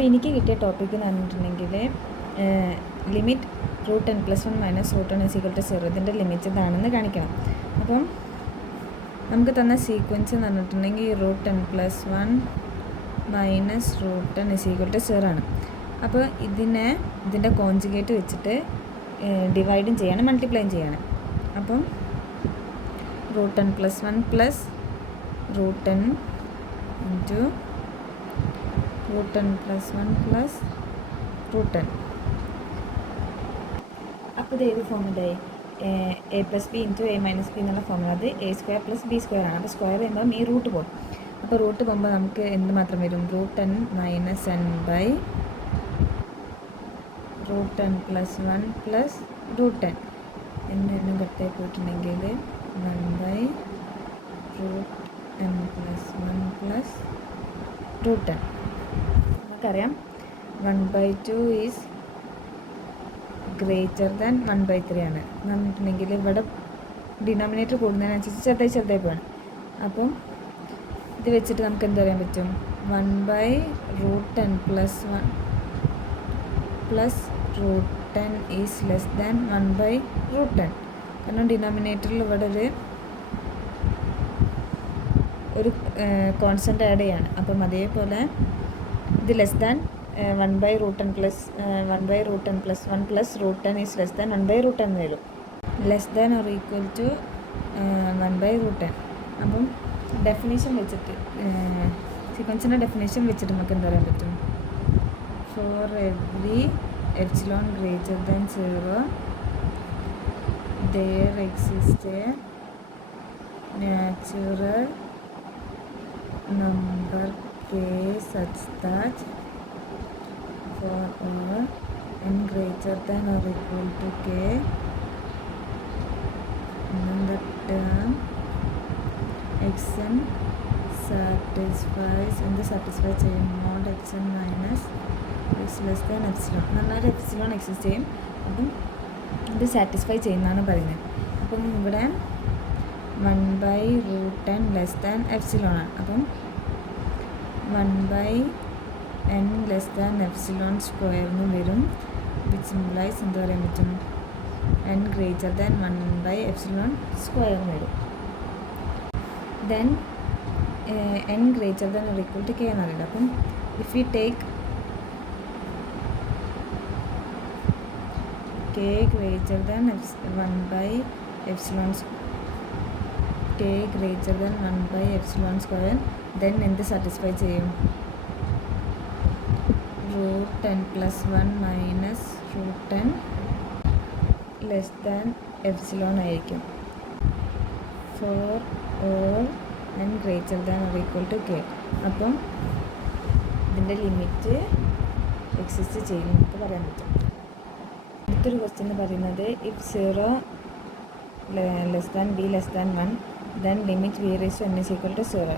അപ്പോൾ എനിക്ക് കിട്ടിയ ടോപ്പിക്ക് എന്ന് പറഞ്ഞിട്ടുണ്ടെങ്കിൽ ലിമിറ്റ് √n+1 - √n = 0 ഇതിൻ്റെ ലിമിറ്റ് ഇതാണെന്ന് കാണിക്കണം. അപ്പം നമുക്ക് തന്ന സീക്വൻസ് എന്ന് പറഞ്ഞിട്ടുണ്ടെങ്കിൽ √n+1 - √n = 0 ആണ്. അപ്പോൾ ഇതിൻ്റെ കോൺജുഗേറ്റ് വെച്ചിട്ട് ഡിവൈഡും ചെയ്യണം മൾട്ടിപ്ലൈയും ചെയ്യണം. അപ്പം √n+1 + √n into √n+1 + √n. അപ്പോൾ ഇത് ഏത് ഫോമിലായി? a+b × a - b എന്നുള്ള ഫോമുല. അത് a² + b² ആണ്. അപ്പോൾ സ്ക്വയർ ചെയ്യുമ്പോൾ ഈ റൂട്ട് പോകും. അപ്പോൾ റൂട്ട് പോകുമ്പോൾ നമുക്ക് എന്ത് മാത്രം വരും? √n - n/√n+1 + √n. എന്തെങ്കിലും കട്ടായി പോയിട്ടുണ്ടെങ്കിൽ 1/√n+1 + √n. നമുക്കറിയാം 1/2 ഈസ് ഗ്രേറ്റർ ദാൻ 1/3 ആണ് എന്ന് പറഞ്ഞിട്ടുണ്ടെങ്കിൽ ഇവിടെ ഡിനോമിനേറ്റർ കൂടുന്നതിനനുസരിച്ച് ചെറുതായി പോവാണ്. അപ്പം ഇത് വെച്ചിട്ട് നമുക്ക് എന്ത് പറയാൻ പറ്റും? 1/√n+1 + √n is less than 1/√n. കാരണം ഡിനോമിനേറ്ററിൽ ഇവിടെ ഒരു കോൺസ്റ്റൻ്റ് ആഡ് ചെയ്യാണ്. അപ്പം അതേപോലെ ഇത് less than 1/√n+1 + √n is less than 1/√n വരും. Less than or equal to 1/√n. അപ്പം ഡെഫിനേഷൻ വെച്ചിട്ട് സീക്വൻസിൻ്റെ ഡെഫിനേഷൻ വെച്ചിട്ട് നമുക്ക് എന്താ പറയാൻ പറ്റും? For every epsilon greater than 0 there exists a natural number k such that for all n greater than or equal to k, then the term xn satisfies mod xn minus x less than epsilon. നന്നായിട്ട് epsilon exist ചെയ്യും. അപ്പം ഇത് satisfy ചെയ്യുന്നതാണ് പറയുന്നത്. അപ്പം ഇവിടെ 1/√n less than epsilon ആണ്. അപ്പം 1/n ലെസ് ദാൻ എപ്സിലോൺ സ്ക്വയറിന് വരും. വിച്ച് ഇംപ്ലൈസ് എന്താ പറയാൻ പറ്റും? n ഗ്രേറ്റർ ദാൻ 1/ε² വരും. Then n greater than or equal to k എന്ന് പറയുന്നത്. അപ്പം if you take k greater than 1/ε², k greater than 1/ε², then എന്ത് സാറ്റിസ്ഫൈ ചെയ്യും? √n+1 - √n less than epsilon ആയിരിക്കും. For all n greater than or equal to k. അപ്പം ഇതിൻ്റെ limit exist ചെയ്യും നമുക്ക് പറയാൻ പറ്റും. അടുത്തൊരു ക്വസ്റ്റ്യൻ എന്ന് പറയുന്നത് if 0 less than b less than 1 then limit b⁻n = 0.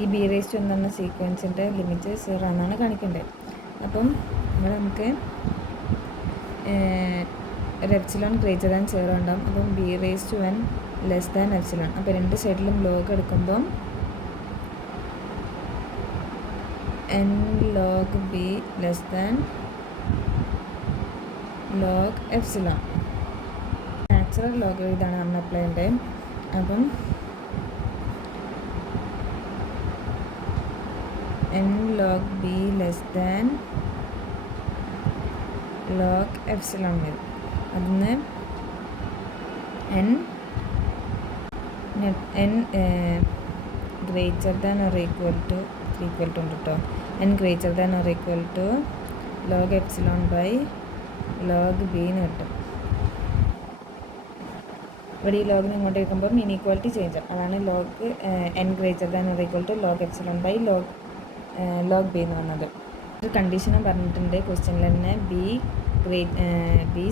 ഈ b⁻n എന്ന സീക്വൻസിൻ്റെ ലിമിറ്റ് 0 എന്നാണ് കാണിക്കേണ്ടത്. അപ്പം ഇവിടെ നമുക്ക് ഒരു എപ്സിലോൺ ഗ്രേറ്റർ ദാൻ 0 ഉണ്ടാവും. അപ്പം b⁻n ലെസ് ദാൻ എപ്സിലോൺ. അപ്പോൾ രണ്ട് സൈഡിലും ലോഗ് എടുക്കുമ്പം n log b less than log epsilon. Natural log ഇതാണ് നമ്മൾ അപ്ലൈ ചെയ്യേണ്ടത്. അപ്പം n log b less than log epsilon വരും. അതിന് n greater than or equal to ഉണ്ട് കേട്ടോ. n greater than or equal to log epsilon log b എന്ന് കിട്ടും. ഇവിടെ ഈ ലോഗിന് ഇങ്ങോട്ട് വയ്ക്കുമ്പോൾ ഇനീക്വാലിറ്റി ചേഞ്ച് ആണ്. അതാണ് n greater than or equal to log epsilon log b എന്ന് വന്നത്. ഒരു കണ്ടീഷനും പറഞ്ഞിട്ടുണ്ട് ക്വസ്റ്റ്യനിൽ തന്നെ. b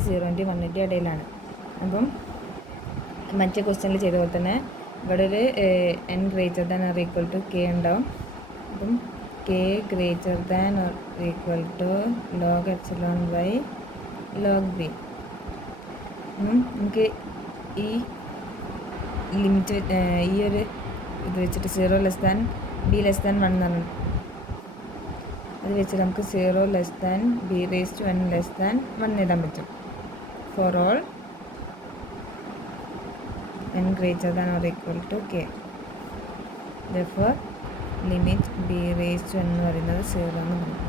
0-ൻ്റെ 1-ൻ്റെ ഇടയിലാണ്. അപ്പം മറ്റേ ക്വസ്റ്റ്യനിൽ ചെയ്ത പോലെ തന്നെ ഇവിടെ ഒരു n greater than or equal to k ഉണ്ടാവും. അപ്പം k greater than or equal to log epsilon log b. നമുക്ക് ഈ ലിമിറ്റ് ഈ ഒരു ഇത് വെച്ചിട്ട് 0 less than b less than 1 എന്നാണ്. അത് വെച്ച് നമുക്ക് 0 less than B raise to n less than 1 എഴുതാൻ പറ്റും. For all n greater than or equal to k. Therefore limit B raise to n എന്ന് പറയുന്നത് 0 എന്ന് പറയും.